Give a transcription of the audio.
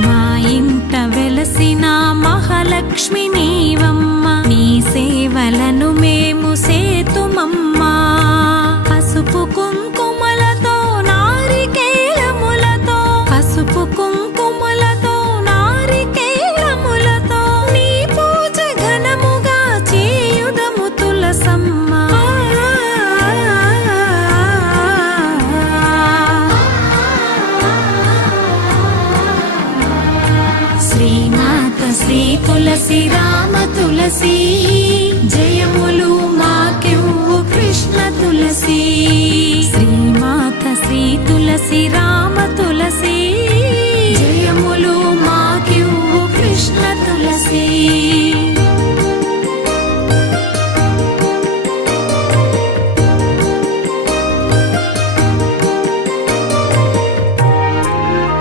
మా ఇంట వెలసిన మహాలక్ష్మి నీవమ్మ, నీ సేవలను మేము సేతుమమ్మా. పసుపు కుంకుమలతో నారికేళములతో, పసుపు కుంకుమలతో నారికేళములతో నీ పూజ ఘనముగా చేయుదము తులసమ్మ. శ్రీమాత శ్రీ తులసి రామ తులసి, జయములు మాకెవ్వు కృష్ణ తులసి. శ్రీమాత శ్రీ తులసి రామ తులసి,